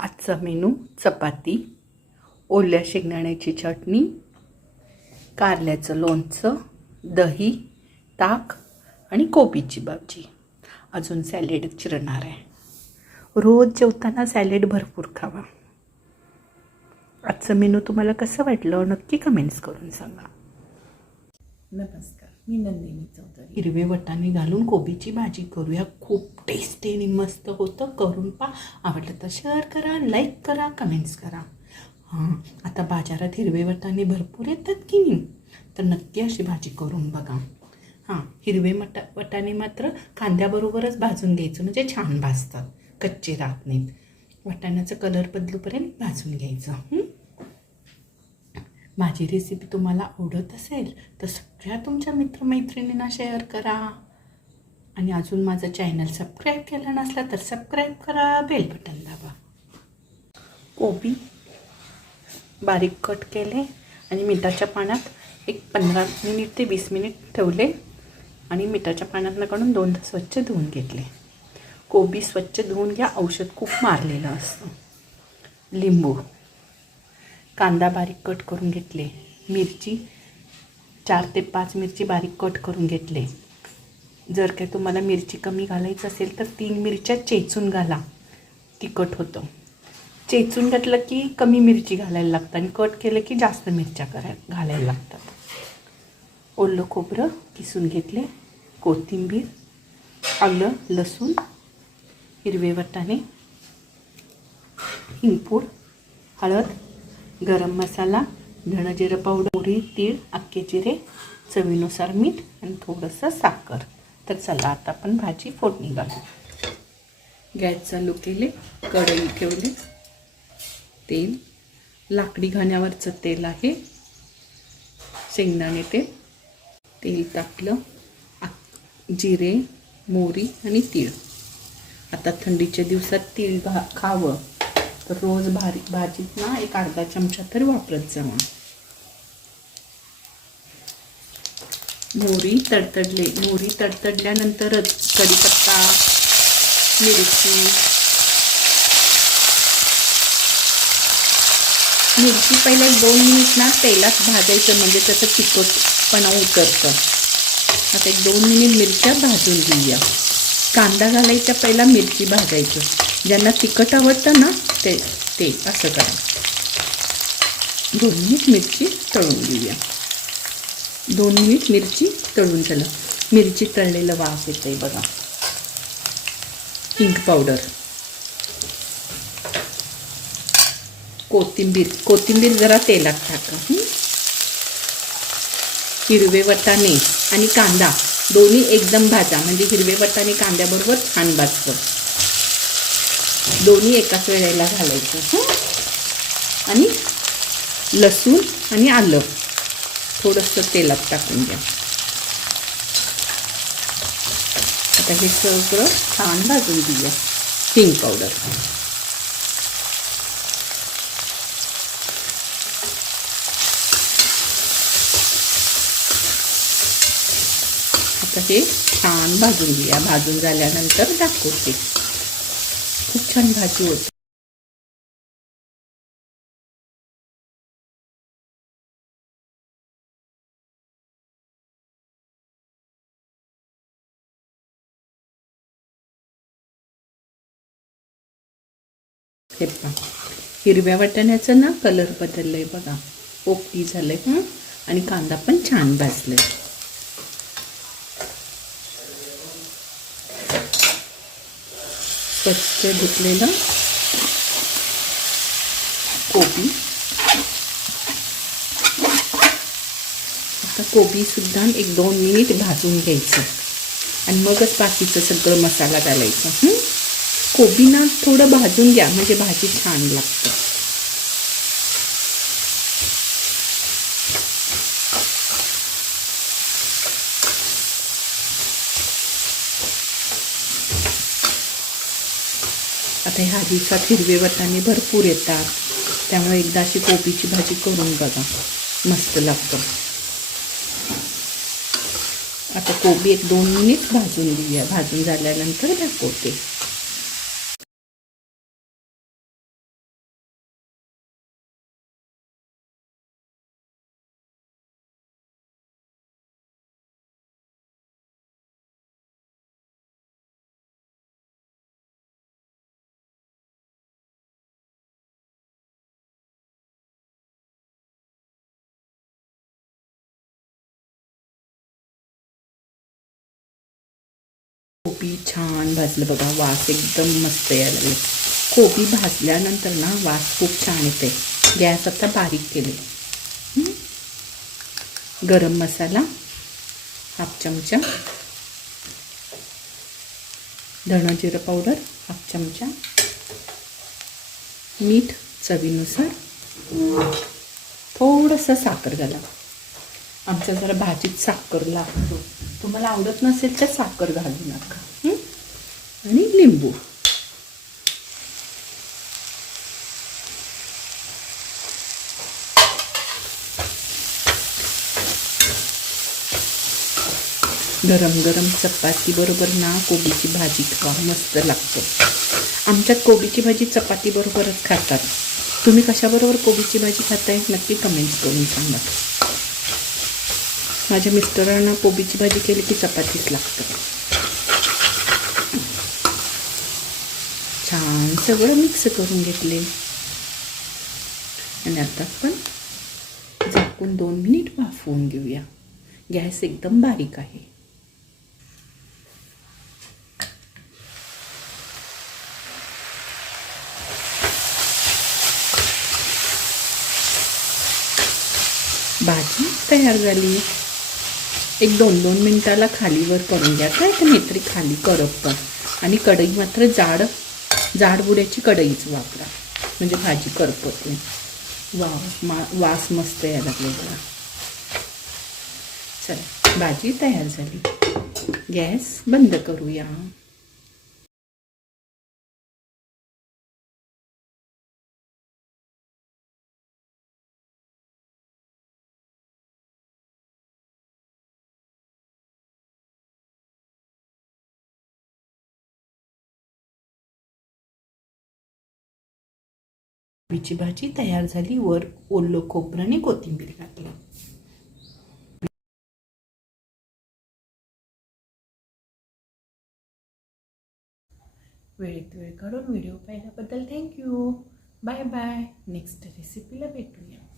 आजचा मेनू चपाती ओल्या शेंगदाण्याची चटणी कारल्याचं लोणचं दही ताक आणि कोबीची भाजी. अजून सॅलेड चिरणार आहे. रोज जेवताना सॅलेड भरपूर खावा. आजचं मेनू तुम्हाला कसं वाटलं नक्की कमेंट्स करून सांगा. नमस्कार. मी नंदिनी चौधरी हिरवे वटाणे घालून कोबीची भाजी करूया. खूप टेस्टी आणि मस्त होतं. करून पा आवडलं तर शेअर करा लाईक करा कमेंट्स करा. हां आता बाजारात हिरवे वटाणे भरपूर येतात की नाही? तर नक्की अशी भाजी करून बघा. हां हिरवे मटा वटाणे मात्र कांद्याबरोबरच भाजून घ्यायचं. म्हणजे छान भाजतात. कच्चे राहत नाहीत. वाटाण्याचा कलर बदलूपर्यंत भाजून घ्यायचं. माझी रेसिपी तुम्हाला आवडत असेल तर सगळ्या तुमच्या मित्रमैत्रिणींना शेअर करा. आणि अजून माझं चॅनल सबस्क्राईब केलं नसला तर सबस्क्राईब करा बेल बटन दाबा. कोबी बारीक कट केले आणि मिठाच्या पाण्यात एक पंधरा मिनिट ते वीस मिनिट ठेवले आणि मिठाच्या पाण्यातनं काढून दोनदा स्वच्छ धुवून घेतले. कोबी स्वच्छ धुवून घ्या औषध खूप मारलेलं असतं. लिंबू. कांदा बारीक कट करून घेतले. मिरची चार ते पाच मिरची बारीक कट करून घेतले. जर काय तुम्हाला मिरची कमी घालायचं असेल तर तीन मिरच्या चेचून घाला. तिखट होतं. चेचून घातलं की कमी मिरची घालायला लागतं आणि कट केलं की जास्त मिरच्या करायला घालायला लागतात. ओलं खोबरं किसून घेतले. कोथिंबीर आलं लसूण हिरवे वटाणे हिंगपूड हळद गरम मसाला धणं पावडर मोहरी तीळ अक्के जिरे चवीनुसार मीठ आणि थोडंसं साखर. तर चला आता आपण भाजी फोडणी घालू. गॅस चालू केले कढई ठेवली. तेल. लाकडी घाण्यावरचं तेल आहे. शेंगदाणे तेल. तेल टाकलं. जिरे मोहरी आणि तीळ. आता थंडीच्या दिवसात तीळ घा खावं. रोज भारी भाजीत ना एक अर्धा चमचा तरी वापरत जावा मोहरी तडतडले मोहरी तडतडल्यानंतरच कढीपत्ता मिरची. मिरची पहिले दोन मिनिट ना तेलात भाजायचं म्हणजे त्याचं तिखटपणा उतरतं. आता एक दोन मिनिट मिरच्या भाजून घेऊया. कांदा घालायच्या पहिला मिरची भाजायचं. ज्यांना तिखट आवडतं ना ते ते असं करा. दोन मिनिट मिरची तळून घेऊया. दोन मिनिट मिरची तळून झालं मिरची तळलेलं वास येतंय बघा. पिंक पावडर कोथिंबीर कोथिंबीर जरा तेलात टाका. हिरवे वटाणे आणि कांदा. दोन्ही एकदम भाजा. म्हणजे हिरवे वटाणे कांद्याबरोबर छान भाजतं. दोन्ही एकाच वेळेला घालायचं. आणि लसूण आणि आलं. थोडंसं तेलात टाकून द्या आता हे सगळं छान भाजून घेऊया. हिंग पावडर. आता हे छान भाजून घेऊया. भाजून झाल्यानंतर दाखवते. खूप छान भाजी होती. हे हिरव्या वाटाण्याचा ना कलर बदललाय बघा. पोपटी झालंय हं? आणि कांदा पण छान भाजलाय. स्वच्छ धुतलेलं कोबी. आता कोबीसुद्धा एक दोन मिनिट भाजून घ्यायचं. आणि मगच बाकीचं सगळं मसाला घालायचं. कोबी ना थोडं भाजून घ्या म्हणजे भाजी छान लागतं. आता ह्या दिवसात हिरवे वटाणे भरपूर येतात. त्यामुळे एकदा अशी कोबीची भाजी करून बघा. मस्त लागतं. आता कोबी एक दोन मिनिट भाजून दिली भाजून झाल्यानंतर दाखवते. कोबी छान भाजलं बघा वास एकदम मस्त यायला लागले. कोबी भाजल्यानंतर ना वास खूप छान येते गॅस आता बारीक केले गरम मसाला हाफ चमचा. धणं जिरं पावडर हाफ चमचा. मीठ चवीनुसार. थोडंसं साखर घाला. आमच्या जरा भाजीत साखर लागतो. तुम्हाला आवडत नसेल तर साखर घालू नका. आणि लिंबू. गरम गरम चपाती बरोबर ना कोबीची भाजी खा मस्त लागतो. आमच्यात कोबीची भाजी चपाती बरोबरच खातात. तुम्ही कशाबरोबर कोबीची भाजी खाताय नक्की कमेंट्स करून सांगा. माझ्या मिस्टरांना कोबीची भाजी केली की चपातीच लागतं छान सगळं मिक्स करून घेतले आणि आता पण झाकून दोन मिनिट वाफवून घेऊया गॅस एकदम बारीक आहे भाजी तयार झाली एक दोन दोन मिनिटाला खालीवर करून घ्या काय तर नाहीतरी खाली करप पण आणि कढई मात्र जाड जाडबुड्याची कढईच वापरा. म्हणजे भाजी करपते वा मा वास मस्त यायला लागले चला भाजी तयार झाली. गॅस बंद करूया. कोबीची भाजी तयार झाली वर ओलं खोबरं आणि कोथिंबीर घातलं. वेळेत वेळ काढून व्हिडिओ पाहिल्याबद्दल थँक्यू बाय बाय नेक्स्ट रेसिपीला भेटूया.